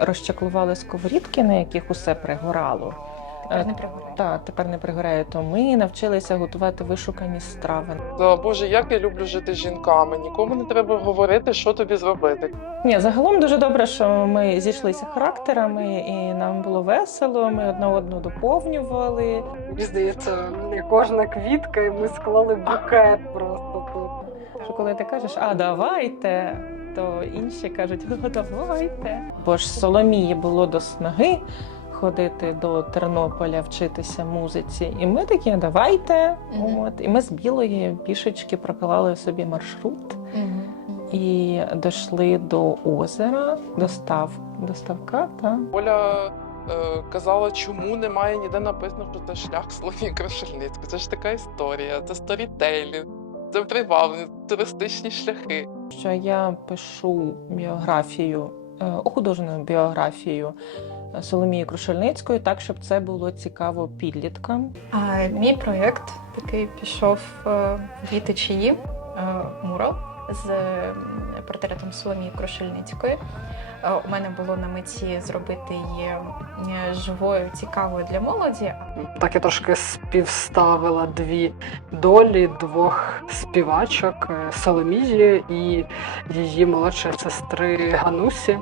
розчаклували сковорідки, на яких усе пригорало. Тепер не пригорає. Так, тепер не пригорає, то ми навчилися готувати вишукані страви. О, Боже, як я люблю жити з жінками. Нікому не треба говорити, що тобі зробити. Ні, загалом дуже добре, що ми зійшлися характерами, і нам було весело. Ми одна одну доповнювали. Мені здається, не кожна квітка, і ми склали букет просто тут. Що коли ти кажеш, а давайте, то інші кажуть, «О, давайте. Бо ж Соломії було до снаги ходити до Тернополя, вчитися музиці. І ми такі, давайте. Мгм. От. І ми з білої пішечки проклали собі маршрут Мгм. і дійшли до озера, до, став, до ставка. Та. Оля е, казала, чому немає ніде написано, що це шлях Соломії Крашельницької. Це ж така історія, це сторітейлінг, це привабливі туристичні шляхи. Що я пишу біографію, е, художню біографію е, Соломії Крушельницької, так щоб це було цікаво підліткам. А мій проєкт такий пішов дві течії е, мурал з портретом Соломії Крушельницької. Е, У мене було на меті зробити її е, живою, цікавою для молоді. Так я трошки співставила дві долі двох співачок е, Соломії і її молодшої сестри Ганусі.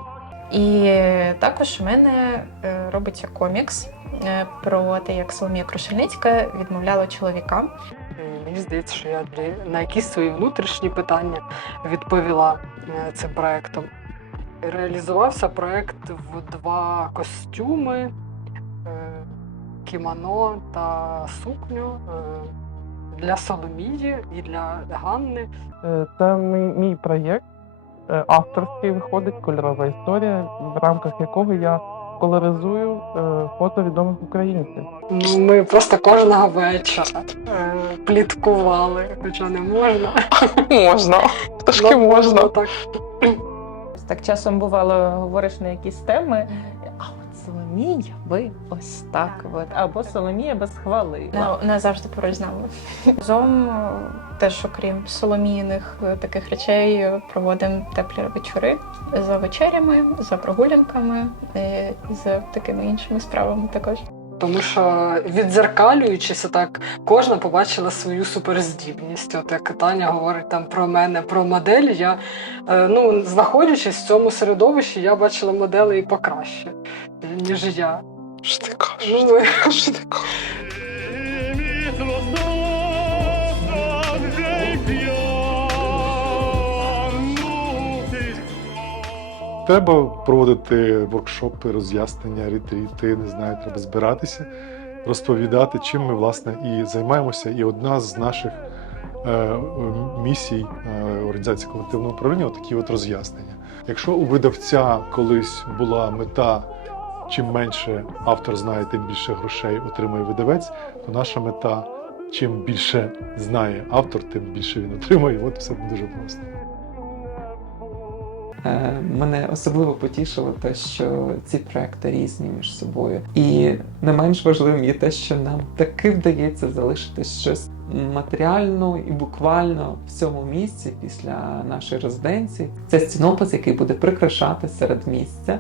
І також у мене робиться комікс про те, як Соломія Крушельницька відмовляла чоловікам. Мені здається, що я на якісь свої внутрішні питання відповіла цим проектом. Реалізувався проект в два костюми, е, кімоно та сукню е, для Соломії і для Ганни. Це мій, проєкт е, авторський виходить кольорова історія, в рамках якого я колоризую фото відомих українців. Ну, ми просто кожного вечора пліткували, хоча не можна. Можна, трошки Ну, можна. Так. Так часом бувало, говориш на якісь теми, а от Соломія ви ось так. От. Або Соломія без хвали. Не, не завжди поруч з нами. Разом е, теж, окрім соломійних е, таких речей, е, проводимо теплі вечори за вечерями, за прогулянками і за такими іншими справами також. Тому що відзеркалюючися так кожна побачила свою суперздібність. От як Таня говорить там про мене, про модель. Я е, ну, знаходячись в цьому середовищі, я бачила модели і покраще, ніж я. Що ти кажеш? Ну, Що ти кажеш? Треба проводити воркшопи, роз'яснення, ретріти, не знаю, треба збиратися, розповідати, чим ми власне і займаємося. І одна з наших е, місій е, організації колективного управління такі от роз'яснення. Якщо у видавця колись була мета, чим менше автор знає, тим більше грошей отримує видавець, то наша мета чим більше знає автор, тим більше він отримує. От все дуже просто. Е, Мене особливо потішило те, що ці проекти різні між собою. І не менш важливим є те, що нам таки вдається залишити щось матеріально і буквально в цьому місці після нашої резиденції. Це стінопис, який буде прикрашати серед місця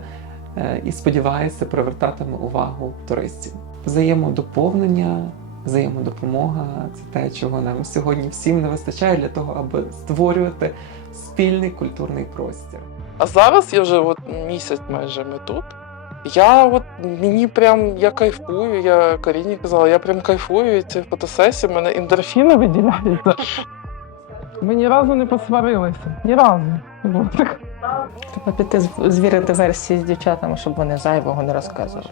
е, і сподіваюся, привертатиме увагу туристів. Взаємодоповнення. Взаємодопомога це те, чого нам сьогодні всім не вистачає для того, аби створювати спільний культурний простір. А зараз я вже от місяць майже ми тут. Я от мені прям я кайфую, я Каріні казала, я прям кайфую від цієї фотосесії, мене ендорфіни виділяються. Ми ні разу не посварилися. Ні разу. Треба піти звірити версії з дівчатами, щоб вони зайвого не розказували.